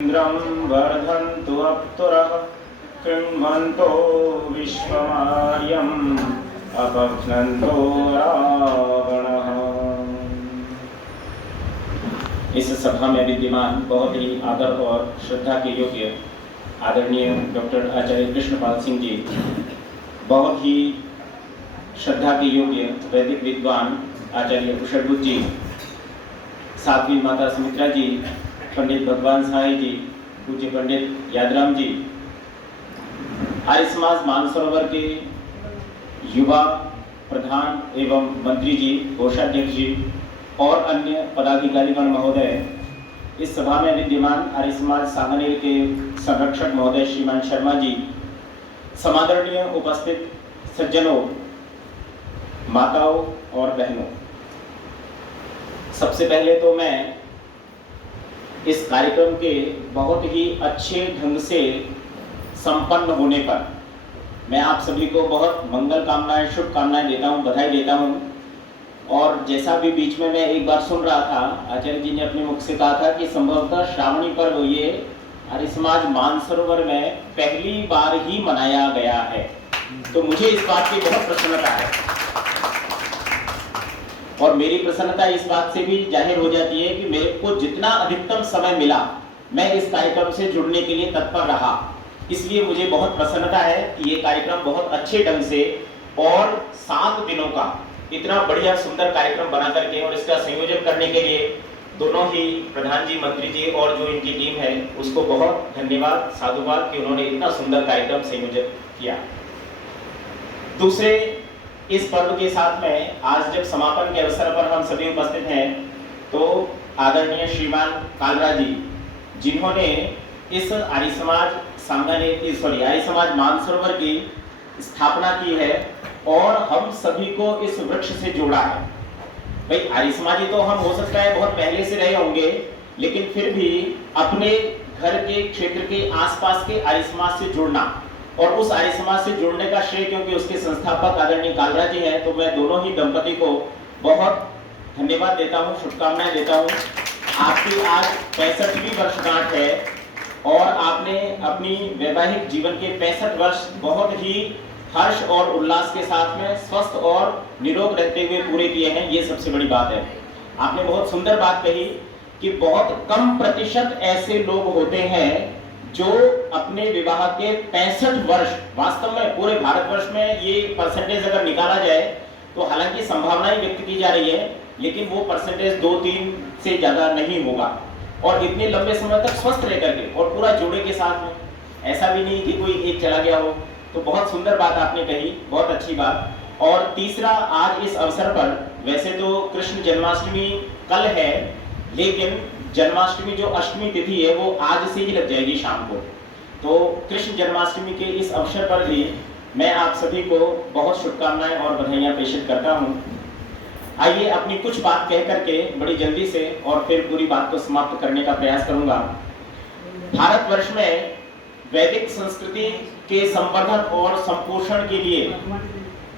इन्द्रं वर्धन्तु अप्सुरः कृण्वन्तो विश्वमार्यम् अपघ्नन्तो रावणः। इस सभा में विद्यमान बहुत ही आदर और श्रद्धा के योग्य आदरणीय डॉक्टर आचार्य कृष्णपाल सिंह जी, बहुत ही श्रद्धा के योग्य वैदिक विद्वान आचार्य कुशलबुद्ध जी, साध्वी माता सुमित्रा जी, पंडित भगवान साई जी, पूज्य पंडित यादराम जी, आर्य समाज मानसरोवर के युवा प्रधान एवं मंत्री जी, कोषाध्यक्ष जी और अन्य पदाधिकारीगण महोदय, इस सभा में विद्यमान आर्य समाज सांगनेर के संरक्षक महोदय श्रीमान शर्मा जी, समादरणीय उपस्थित सज्जनों, माताओं और बहनों, सबसे पहले तो मैं इस कार्यक्रम के बहुत ही अच्छे ढंग से संपन्न होने पर मैं आप सभी को बहुत मंगल कामनाएं, शुभकामनाएं देता हूं, बधाई देता हूं। और जैसा भी बीच में मैं एक बार सुन रहा था, आचार्य जी ने अपने मुख से कहा था कि संभवतः श्रावणी पर्व ये आर्य समाज मानसरोवर में पहली बार ही मनाया गया है, तो मुझे इस बात की बहुत प्रसन्नता है। और मेरी प्रसन्नता इस बात से भी जाहिर हो जाती है कि मेरे को जितना अधिकतम समय मिला मैं इस कार्यक्रम से जुड़ने के लिए तत्पर रहा, इसलिए मुझे बहुत प्रसन्नता है कि ये कार्यक्रम बहुत अच्छे ढंग से और 7 दिनों का इतना बढ़िया सुंदर कार्यक्रम बना करके और इसका संयोजन करने के लिए दोनों ही प्रधान जी, मंत्री जी और जो इनकी टीम है उसको बहुत धन्यवाद, साधुवाद कि उन्होंने इतना सुंदर कार्यक्रम संयोजित किया। दूसरे, इस पर्व के साथ में आज जब समापन के अवसर पर हम सभी उपस्थित हैं, तो आदरणीय श्रीमान कालरा जी, जिन्होंने इस आर्य समाज सांगनेर आर्य समाज मानसरोवर की स्थापना की है और हम सभी को इस वृक्ष से जोड़ा है। भाई आर्य समाजी तो हम हो सकता है बहुत पहले से रहे होंगे, लेकिन फिर भी अपने घर के क्षेत्र के आसपास के आर्य समाज से जुड़ना और उस आर्य समाज से जुड़ने का श्रेय क्योंकि उसके संस्थापक आदरणीय कालरा जी हैं, तो मैं दोनों ही दंपति को बहुत धन्यवाद देता हूं, शुभकामनाएं देता हूं। आपकी आज 65वीं वर्षगांठ है और आपने अपनी वैवाहिक जीवन के 65 वर्ष बहुत ही हर्ष और उल्लास के साथ में स्वस्थ और निरोग रहते हुए पूरे किए हैं, ये सबसे बड़ी बात है। आपने बहुत सुंदर बात कही कि बहुत कम प्रतिशत ऐसे लोग होते हैं जो अपने विवाह के 65 वर्ष, वास्तव में पूरे भारतवर्ष में ये परसेंटेज अगर निकाला जाए तो हालांकि संभावनाएं व्यक्त की जा रही है, लेकिन वो परसेंटेज 2-3 से ज्यादा नहीं होगा। और इतने लंबे समय तक स्वस्थ रह करके और पूरा जोड़े के साथ में, ऐसा भी नहीं कि कोई एक चला गया हो, तो बहुत सुंदर बात आपने कही, बहुत अच्छी बात। और तीसरा, आज इस अवसर पर वैसे तो कृष्ण जन्माष्टमी कल है, लेकिन जन्माष्टमी जो अष्टमी तिथि है वो आज से ही लग जाएगी शाम को, तो कृष्ण जन्माष्टमी के इस अवसर पर भी मैं आप सभी को बहुत शुभकामनाएं और बधाइयां प्रेषित करता हूं। आइए अपनी कुछ बात कह करके बड़ी जल्दी से और फिर पूरी बात को समाप्त करने का प्रयास करूंगा। भारतवर्ष में वैदिक संस्कृति के संवर्धन और संपोषण के लिए,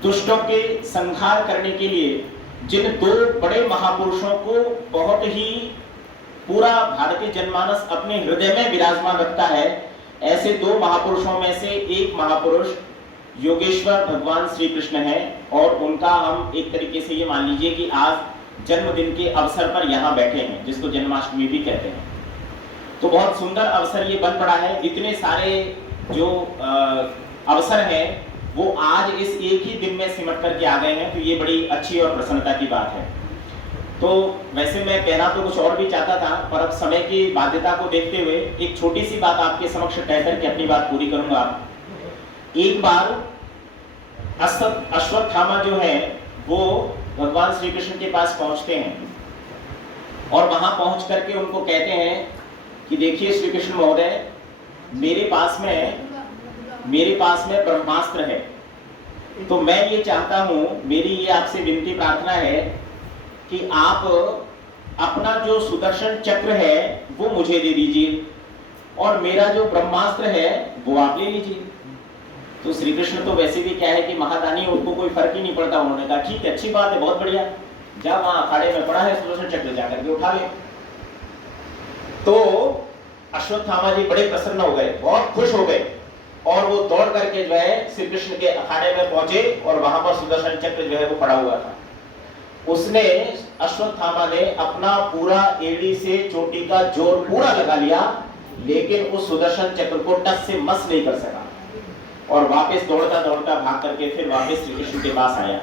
दुष्टों के संहार करने के लिए जिन 2 बड़े महापुरुषों को बहुत ही पूरा भारतीय जनमानस अपने हृदय में विराजमान रखता है, ऐसे 2 महापुरुषों में से एक महापुरुष योगेश्वर भगवान श्री कृष्ण है और उनका हम एक तरीके से ये मान लीजिए कि आज जन्मदिन के अवसर पर यहाँ बैठे हैं, जिसको जन्माष्टमी भी कहते हैं। तो बहुत सुंदर अवसर ये बन पड़ा है। इतने सारे जो अवसर हैं वो आज इस एक ही दिन में सिमट करके आ गए हैं, तो ये बड़ी अच्छी और प्रसन्नता की बात है। तो वैसे मैं कहना तो कुछ और भी चाहता था, पर अब समय की बाध्यता को देखते हुए एक छोटी सी बात आपके समक्ष कह करके अपनी बात पूरी करूंगा। एक बार अश्वत्थामा जो है वो भगवान श्री कृष्ण के पास पहुंचते हैं और वहां पहुंच करके उनको कहते हैं कि देखिए श्री कृष्ण महोदय, मेरे पास में ब्रह्मास्त्र है, तो मैं ये चाहता हूं, मेरी ये आपसे विनती प्रार्थना है कि आप अपना जो सुदर्शन चक्र है वो मुझे दे दीजिए और मेरा जो ब्रह्मास्त्र है वो आप ले लीजिए। तो श्री कृष्ण तो वैसे भी क्या है कि महादानी, उनको कोई फर्क ही नहीं पड़ता। उन्होंने कहा ठीक है, अच्छी बात है, बहुत बढ़िया, जा वहां अखाड़े में पड़ा है सुदर्शन चक्र, जाकर के उठा ले। तो अश्वत्थामा जी बड़े प्रसन्न हो गए, बहुत खुश हो गए और वो दौड़ करके जो है श्री कृष्ण के अखाड़े में पहुंचे और वहां पर सुदर्शन चक्र जो है वो पड़ा हुआ था। उसने अश्वत्थामा ने अपना पूरा एड़ी से चोटी का जोर पूरा लगा लिया, लेकिन उस सुदर्शन चक्र को टस से मस नहीं कर सका और वापस दौड़ता दौड़ता भाग करके फिर वापस श्री कृष्ण के पास आया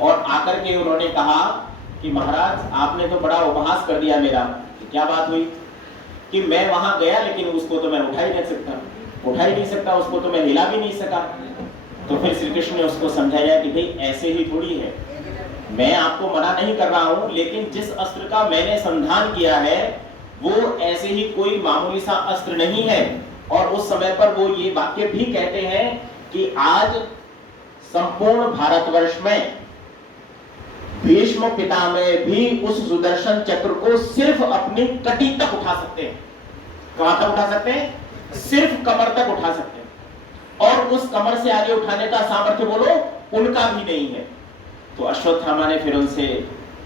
और आकर के उन्होंने कहा कि महाराज आपने तो बड़ा उपहास कर दिया मेरा। क्या बात हुई? कि मैं वहां गया लेकिन उसको तो मैं उठा ही नहीं सकता, उसको तो मैं हिला भी नहीं सका। तो फिर श्री कृष्ण ने उसको समझाया कि भाई ऐसे ही थोड़ी है, मैं आपको मना नहीं कर रहा हूं, लेकिन जिस अस्त्र का मैंने संधान किया है वो ऐसे ही कोई मामूली सा अस्त्र नहीं है। और उस समय पर वो ये वाक्य भी कहते हैं कि आज संपूर्ण भारतवर्ष में भीष्म पितामह भी उस सुदर्शन चक्र को सिर्फ अपनी कटी तक उठा सकते हैं। कहां तक उठा सकते हैं? सिर्फ कमर तक उठा सकते हैं और उस कमर से आगे उठाने का सामर्थ्य बोलो उनका भी नहीं है। तो अश्वत्थामा ने फिर उनसे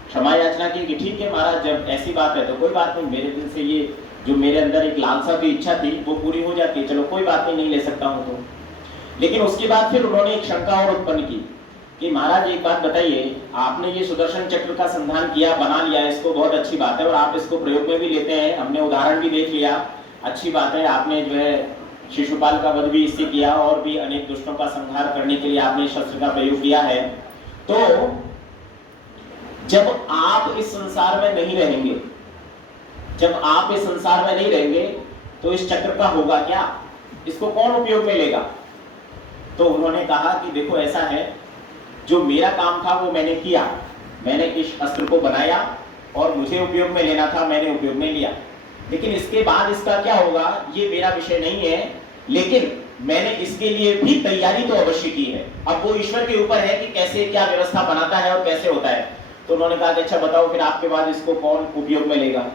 क्षमा याचना की कि ठीक है महाराज, जब ऐसी बात है तो कोई बात नहीं, मेरे दिल से ये जो मेरे अंदर एक लालसा की इच्छा थी वो पूरी हो जाती है, चलो कोई बात नहीं ले सकता हूं तो। लेकिन उसके बाद फिर उन्होंने एक शंका और उत्पन्न की कि महाराज एक बात बताइए, आपने ये सुदर्शन चक्र का संधान किया, बना लिया, इसको बहुत अच्छी बात है और आप इसको प्रयोग में भी लेते हैं, हमने उदाहरण भी देख लिया, अच्छी बात है, आपने जो है शिशुपाल का वध भी इससे किया और भी अनेक दुष्टों का संहार करने के लिए आपने शस्त्र का प्रयोग किया है। तो जब आप इस संसार में नहीं रहेंगे, तो इस चक्र का होगा क्या? इसको कौन उपयोग में लेगा? तो उन्होंने कहा कि देखो ऐसा है, जो मेरा काम था वो मैंने किया, मैंने इस अस्त्र को बनाया और मुझे उपयोग में लेना था, मैंने उपयोग में लिया, लेकिन इसके बाद इसका क्या होगा ये मेरा विषय नहीं है, लेकिन मैंने इसके लिए भी तैयारी तो अवश्य की है। अब वो ईश्वर के ऊपर है कि कैसे क्या व्यवस्था बनाता है और कैसे होता है। तो उन्होंने कहा कि अच्छा बताओ फिर आपके बाद इसको कौन उपयोग में लेगा?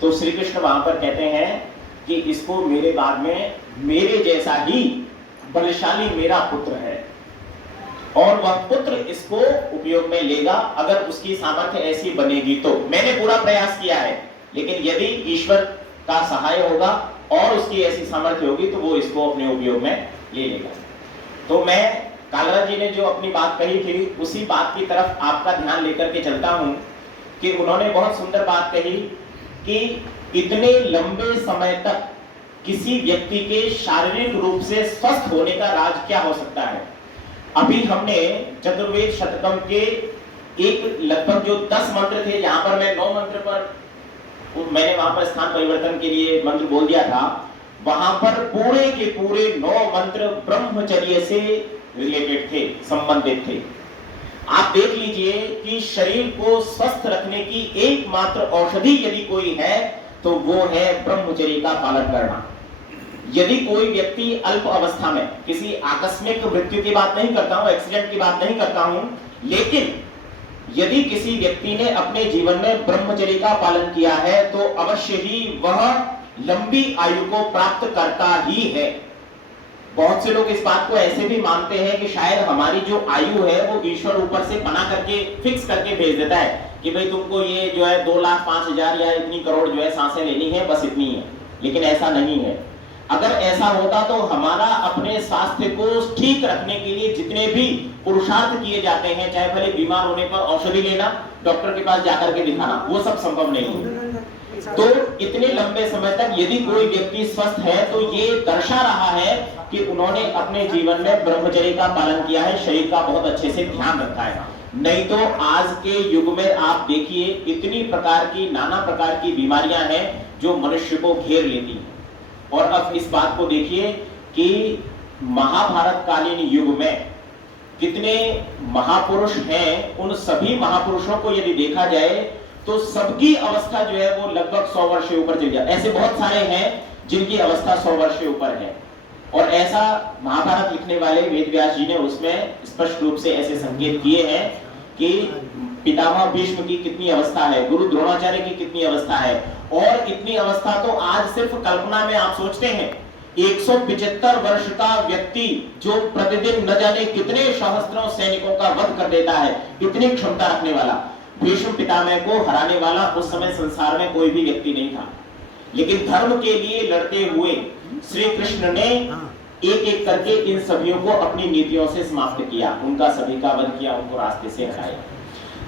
तो श्री कृष्ण वहां पर कहते हैं कि इसको मेरे बाद में मेरे जैसा ही बलशाली मेरा पुत्र है और वह पुत्र इसको उपयोग में लेगा अगर उसकी सामर्थ्य ऐसी बनेगी तो। मैंने पूरा प्रयास किया है, लेकिन यदि ईश्वर का सहाय होगा और उसकी ऐसी सामर्थ्य होगी तो वो इसको अपने उपयोग में ले लेगा। तो मैं कालराज जी ने जो अपनी बात कही थी उसी बात की तरफ आपका ध्यान लेकर के चलता हूं कि उन्होंने बहुत सुंदर बात कही कि इतने लंबे समय तक किसी व्यक्ति के शारीरिक रूप से स्वस्थ होने का राज क्या हो सकता है। अभी हमने चतुर्वेद शतकम के एक लगभग जो 10 मंत्र थे, जहां पर मैं 9 मंत्र पर मैंने वहां पर स्थान परिवर्तन के लिए मंत्र बोल दिया था, वहां पर पूरे के पूरे 9 मंत्र ब्रह्मचर्य से रिलेटेड थे, संबंधित थे। आप देख लीजिए कि शरीर को स्वस्थ रखने की एकमात्र औषधि यदि कोई है तो वो है ब्रह्मचर्य का पालन करना। यदि कोई व्यक्ति अल्प अवस्था में, किसी आकस्मिक मृत्यु की बात नहीं करता हूं, एक्सीडेंट की बात नहीं करता हूं, लेकिन यदि किसी व्यक्ति ने अपने जीवन में ब्रह्मचर्य का पालन किया है तो अवश्य ही वह लंबी आयु को प्राप्त करता ही है। बहुत से लोग इस बात को ऐसे भी मानते हैं कि शायद हमारी जो आयु है वो ईश्वर ऊपर से बना करके फिक्स करके भेज देता है कि भाई तुमको ये जो है 2,05,000 या इतनी करोड़ जो है सांसें लेनी है, बस इतनी है। लेकिन ऐसा नहीं है। अगर ऐसा होता तो हमारा अपने स्वास्थ्य को ठीक रखने के लिए जितने भी पुरुषार्थ किए जाते हैं, चाहे भले बीमार होने पर औषधि लेना, डॉक्टर के पास जाकर के दिखाना, वो सब संभव नहीं है। तो इतने लंबे समय तक यदि कोई व्यक्ति स्वस्थ है तो ये दर्शा रहा है कि उन्होंने अपने जीवन में ब्रह्मचर्य का पालन किया है, शरीर का बहुत अच्छे से ध्यान रखा है। नहीं तो आज के युग में आप देखिए इतनी प्रकार की, नाना प्रकार की बीमारियां हैं जो मनुष्य को घेर लेती हैं। और अब इस बात को देखिए कि महाभारत कालीन युग में कितने महापुरुष हैं, उन सभी महापुरुषों को यदि देखा जाए तो सबकी अवस्था जो है वो लगभग 100 वर्ष से ऊपर चली जाए। ऐसे बहुत सारे हैं जिनकी अवस्था 100 वर्ष से ऊपर है। और ऐसा महाभारत लिखने वाले वेदव्यास जी ने उसमें स्पष्ट रूप से ऐसे संकेत किए हैं कि पितामह भीष्म की कितनी अवस्था है, गुरु द्रोणाचार्य की कितनी अवस्था है। और इतनी अवस्था तो आज सिर्फ कल्पना में आप सोचते हैं, 175 वर्ष का व्यक्ति जो प्रतिदिन न जाने कितने सहस्त्रों सैनिकों का वध कर देता है, इतनी क्षमता रखने वाला भीष्म पितामह को हराने वाला उस समय संसार में कोई भी व्यक्ति नहीं था। लेकिन धर्म के लिए लड़ते हुए श्री कृष्ण ने एक एक करके इन सभियों को अपनी नीतियों से समाप्त किया, उनका सभी का वध किया, उनको रास्ते से हटाया।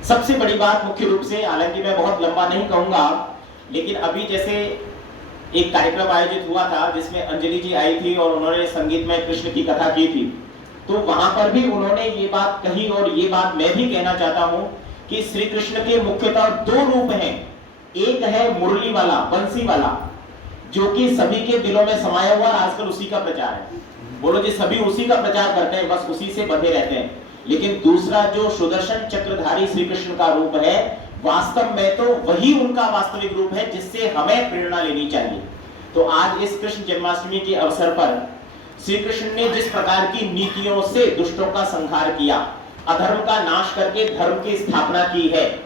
सबसे बड़ी बात मुख्य रूप से, हालांकि मैं बहुत लंबा नहीं कहूंगा, लेकिन अभी जैसे एक कार्यक्रम आयोजित हुआ था जिसमें अंजलि जी आई थी और उन्होंने संगीत में कृष्ण की कथा की थी, तो वहां पर भी उन्होंने ये बात कही और ये बात मैं भी कहना चाहता हूं कि श्री कृष्ण के मुख्यतः दो रूप हैं। एक है मुरली वाला, बंसी वाला, जो कि सभी के दिलों में समाया हुआ, आजकल उसी का प्रचार है। बोलो जी, सभी उसी का प्रचार करते हैं, बस उसी से बंधे रहते हैं। लेकिन दूसरा जो सुदर्शन चक्रधारी श्री कृष्ण का रूप है, वास्तव में तो वही उनका वास्तविक रूप है जिससे हमें प्रेरणा लेनी चाहिए। तो आज इस कृष्ण जन्माष्टमी के अवसर पर श्री कृष्ण ने जिस प्रकार की नीतियों से दुष्टों का संहार किया, अधर्म का नाश करके धर्म की स्थापना की है,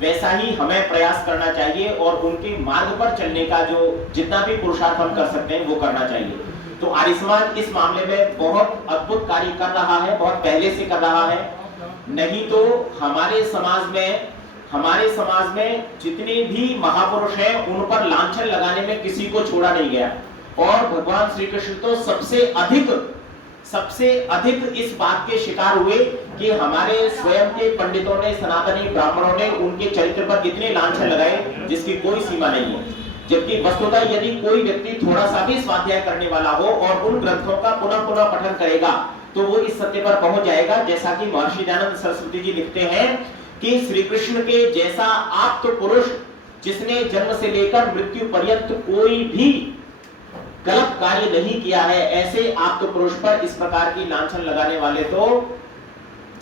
वैसा ही हमें प्रयास करना चाहिए और उनके मार्ग पर चलने का जो जितना भी पुरुषार्थ हम कर सकते हैं वो करना चाहिए। तो आर्य समाज इस मामले में बहुत अद्भुत कार्य कर रहा है, बहुत पहले से कर रहा है। नहीं तो हमारे समाज में जितने भी महापुरुष हैं उन पर लांछन लगाने में किसी को छोड़ा नहीं गया। और भगवान श्री कृष्ण तो सबसे अधिक इस बात के शिकार हुए कि हमारे स्वयं के पंडितों ने, सनातनी ब्राह्मणों ने उनके चरित्र पर इतने लांछन लगाए जिसकी कोई सीमा नहीं है। जबकि वस्तुतः यदि कोई व्यक्ति थोड़ा सा भी स्वाध्याय करने वाला हो और उन ग्रंथों का पुनः पुनः पठन करेगा तो वो इस सत्य पर पहुंच जाएगा, जैसा कि महर्षि दयानंद सरस्वती जी लिखते हैं कि श्री कृष्ण के जैसा आप्त पुरुष जिसने जन्म से लेकर मृत्यु पर्यंत कोई भी गलत कार्य नहीं किया है, ऐसे आप्त पुरुष पर इस प्रकार की लांछन लगाने वाले तो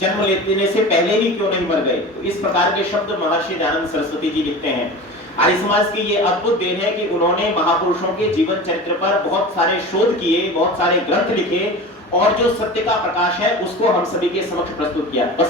जन्म लेने से पहले ही क्यों नहीं मर गए। तो इस प्रकार के शब्द महर्षि दयानंद सरस्वती जी लिखते हैं। आर्य समाज की ये अद्भुत देन है कि उन्होंने महापुरुषों के जीवन चरित्र पर बहुत सारे शोध किए, बहुत सारे ग्रंथ लिखे और जो सत्य का प्रकाश है उसको हम सभी के समक्ष प्रस्तुत किया।